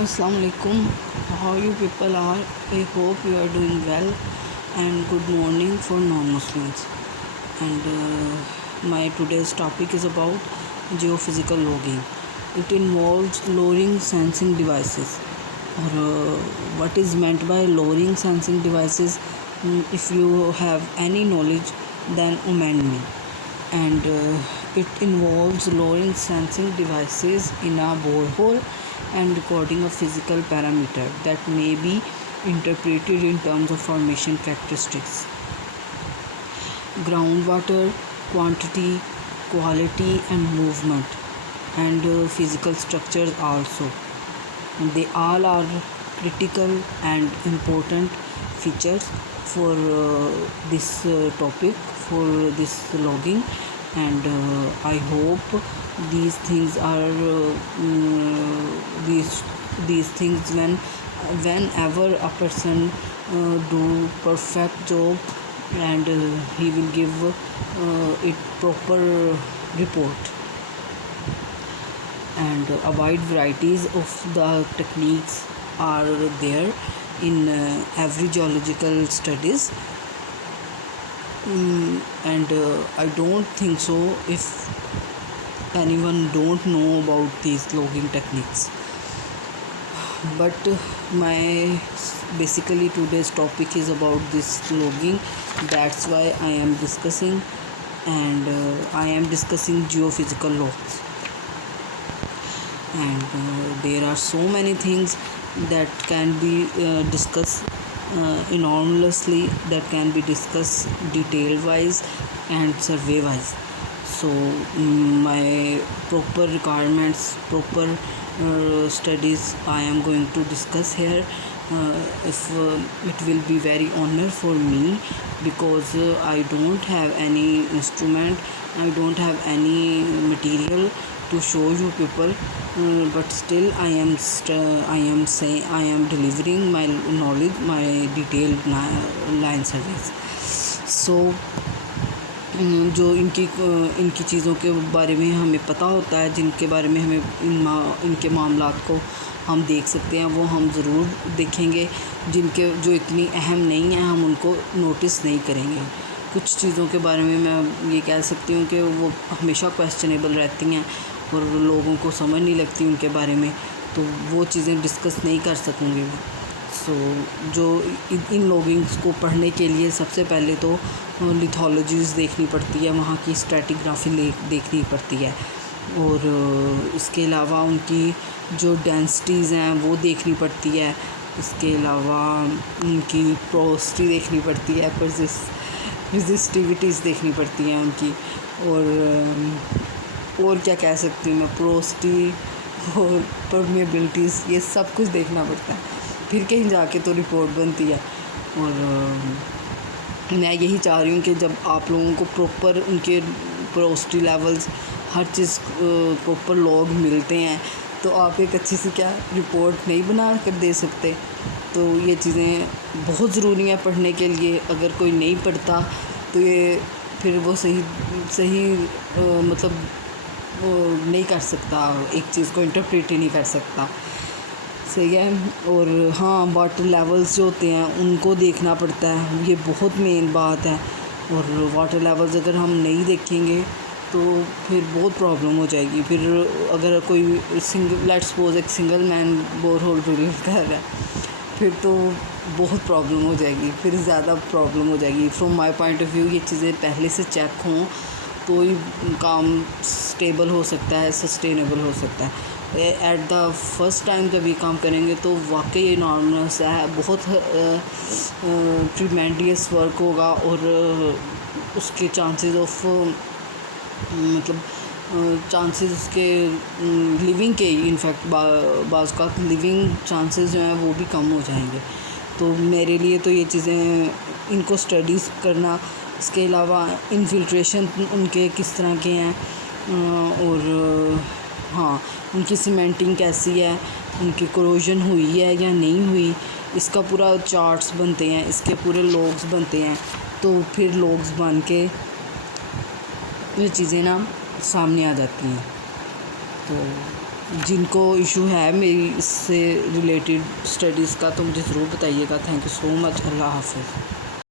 Assalamu alaikum. How you people are? I hope you are doing well, and good morning for non-Muslims. And my today's topic is about geophysical logging. It involves lowering sensing devices. Or what is meant by lowering sensing devices? If you have any knowledge, then amend me. And it involves lowering sensing devices in a borehole and recording a physical parameter that may be interpreted in terms of formation characteristics, groundwater quantity, quality and movement, and physical structures also. They all are critical and important features for this topic, for this logging. And I hope these things are these things whenever a person do perfect job, and he will give it proper report. And a wide varieties of the techniques are there in every geological studies. And I don't think so if anyone don't know about these logging techniques. But my basically today's topic is about this logging. That's why I am discussing, and I am discussing geophysical logs. And there are so many things that can be discussed enormously, that can be discussed detail wise and survey wise. So my proper requirements, proper studies I am going to discuss here. If it will be very honor for me, because I don't have any instrument, I don't have any material to show you people, but still I am saying I am delivering my knowledge, my detailed line surveys. So जो इनकी चीज़ों के बारे में हमें पता होता है, जिनके बारे में हमें इनके मामलात को हम देख सकते हैं, वो हम ज़रूर देखेंगे. जो इतनी अहम नहीं है, हम उनको नोटिस नहीं करेंगे. कुछ चीज़ों के बारे में मैं ये कह सकती हूँ कि वो हमेशा क्वेश्चनेबल रहती हैं और लोगों को समझ नहीं लगती उनके बारे में, तो वो चीज़ें डिस्कस नहीं कर सकूँगी. सो जो इन लॉगिंग्स को पढ़ने के लिए सबसे पहले तो लिथोलॉजीज़ देखनी पड़ती है, वहाँ की स्ट्रैटिग्राफी देखनी पड़ती है, और इसके अलावा उनकी जो डेंसिटीज़ हैं वो देखनी पड़ती है. इसके अलावा उनकी पोरोसिटी देखनी पड़ती है, रेजिस्टिविटीज़ देखनी पड़ती हैं उनकी, और क्या कह सकती हूँ मैं, पोरोसिटी और परमेबिलिटीज़, ये सब कुछ देखना पड़ता है, फिर कहीं जाके तो रिपोर्ट बनती है. और मैं यही चाह रही हूँ कि जब आप लोगों को प्रॉपर उनके पोरोसिटी लेवल्स, हर चीज़ प्रॉपर लॉग मिलते हैं, तो आप एक अच्छी सी क्या रिपोर्ट नहीं बना कर दे सकते. तो ये चीज़ें बहुत ज़रूरी हैं पढ़ने के लिए. अगर कोई नहीं पढ़ता तो ये फिर वो सही मतलब नहीं कर सकता, एक चीज़ को इंटरप्रेट ही नहीं कर सकता. सही है. और हाँ, वाटर लेवल्स जो होते हैं उनको देखना पड़ता है, ये बहुत मेन बात है. और वाटर लेवल्स अगर हम नहीं देखेंगे तो फिर बहुत प्रॉब्लम हो जाएगी. फिर अगर कोई लेट्स सपोज एक सिंगल मैन बोरहोल ड्रिल कर रहा है, फिर तो बहुत प्रॉब्लम हो जाएगी, फिर ज़्यादा प्रॉब्लम हो जाएगी. From my point of view ये चीज़ें पहले से चेक हों तो ही काम स्टेबल हो सकता है, सस्टेनेबल हो सकता है. एट द फर्स्ट टाइम जब ये काम करेंगे तो वाकई इनॉर्मस है, बहुत ट्रिमेंडियस वर्क होगा, और उसके चांसेस ऑफ मतलब चांसेस उसके लिविंग के, इनफैक्ट बाज़ का लिविंग चांसेस जो हैं वो भी कम हो जाएंगे. तो मेरे लिए तो ये चीज़ें, इनको स्टडीज़ करना, इसके अलावा इनफिल्ट्रेशन उनके किस तरह के हैं, और हाँ, उनकी सीमेंटिंग कैसी है, उनकी कोरोजन हुई है या नहीं हुई, इसका पूरा चार्ट्स बनते हैं, इसके पूरे लॉग्स बनते हैं. तो फिर लॉग्स बन के ये चीज़ें ना सामने आ जाती हैं. तो جن کو ایشو ہے میری اس سے ریلیٹڈ اسٹڈیز کا تو مجھے ضرور بتائیے گا. تھینک یو سو مچ. اللہ حافظ.